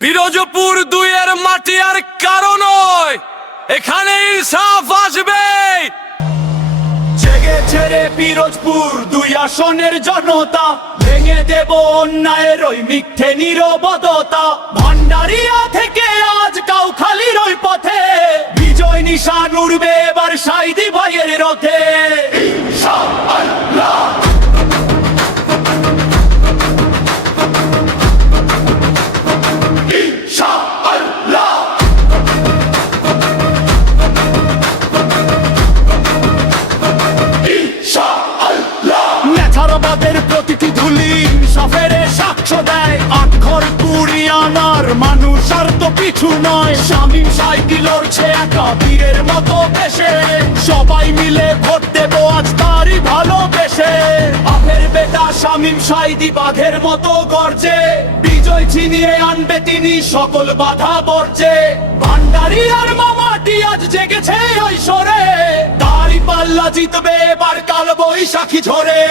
পিরোজপুর দুইয়ের মাটি আর কারো নয়, এখানে ইনসাফ আসবে। জেগেছে রে পিরোজপুর দুই আসনের জনতা, ভেঙে দেব অন্যায়ের ওই মিথ্যে নীরবতা। ভান্ডারিয়া থেকে আজ কাউখালীর ওই পথে বিজয় নিশান উড়বে এবার সাইদি ভাইয়ের রথে। ইনশাআল্লাহ নেছারাবাদের প্রতিটি ধুলি ইনসাফের সাক্ষ্য দেয়। আট ঘর কুড়ি আনার মানুষ আর তো পিছু নয়। শামীম সাইদি লড়ছে একা বীরের মতো বেশে, সবাই মিলে ভোট দেব আজ তারই ভালোবেসে। বাপের বেটা শামীম সাইদি বাঘের মতো গর্জে, বিজয় ছিনিয়ে আনবে তিনি সকল বাধা বর্জে। ভান্ডারিয়ার মামাটি আজ জেগেছে ওই সরে, তারই পাল্লা জিতবে এবার কাল বৈশাখী ঝরে।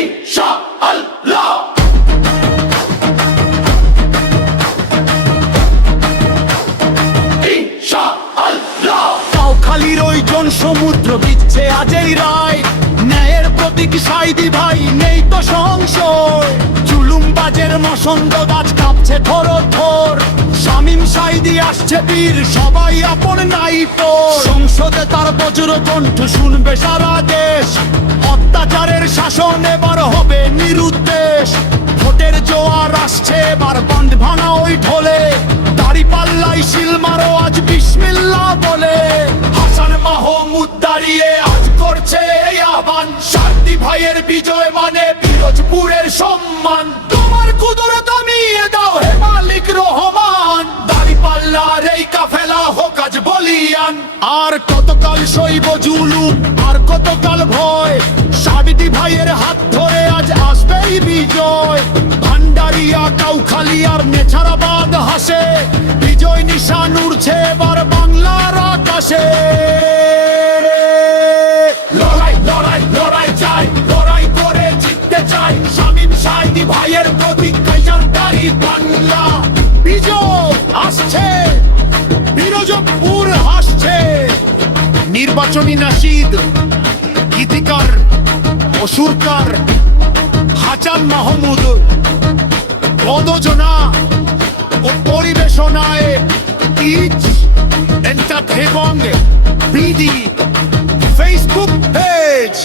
ইনশাআল্লাহ ইনশাআল্লাহ কাউখালীর ওই জন সমুদ্র দিচ্ছে আজ এই রায়। ন্যায়ের প্রতীক সাইদি ভাই নেই তো সংশয়, জুলুমবাজের মসন্দ গাছ কাঁপছে থর থর। শামীম সাইদি আসছে বীর সবাই আপন নাই তো, সংসদে তার বজ্র কণ্ঠ শুনবে সারা দেশ। অত্যাচারের শাসন এবার হবে নিরুদ্দেশ, ভোটের জোয়ার আসছে এবার বাঁধ ভাঙা ওই ঢোলে। দাড়ি পাল্লাই শিল মারো আজ বিসমিল্লাহ বলে। হাসান মাহমুদ দাঁড়িয়ে আজ করছে এই আহ্বান, সাইদি ভাইয়ের বিজয় মানে পিরোজপুরের সম্মান। তোমার কুদরত আমিয়ে দাও হে মালিক রহমান, দাড়ি পাল্লার এই কাফেলা হোক আজ বলিয়ান। আর কতকাল সইব জুলুম আর কতকাল ভয়, সাইদি ভাইয়ের হাত ধরে আজ আসবেই বিজয়। ভান্ডারিয়া কাউখালী আর নেছারাবাদ হাসে, বিজয় নিশান উড়ছে এবার বাংলার আকাশে। লড়াই লড়াই লড়াই চাই, লড়াই করে জিততে চাই। শামীম সাইদি ভাইয়ের প্রতিজ্ঞায় জানতারি বাংলা। বিজয় আসছে, পিরোজপুর হাসছে। নির্বাচনী নাশিদ, গীতিকার ও সুরকার হাসান মাহমুদ, প্রযোজনা ও পরিবেশনায় is entertainment BD Facebook page.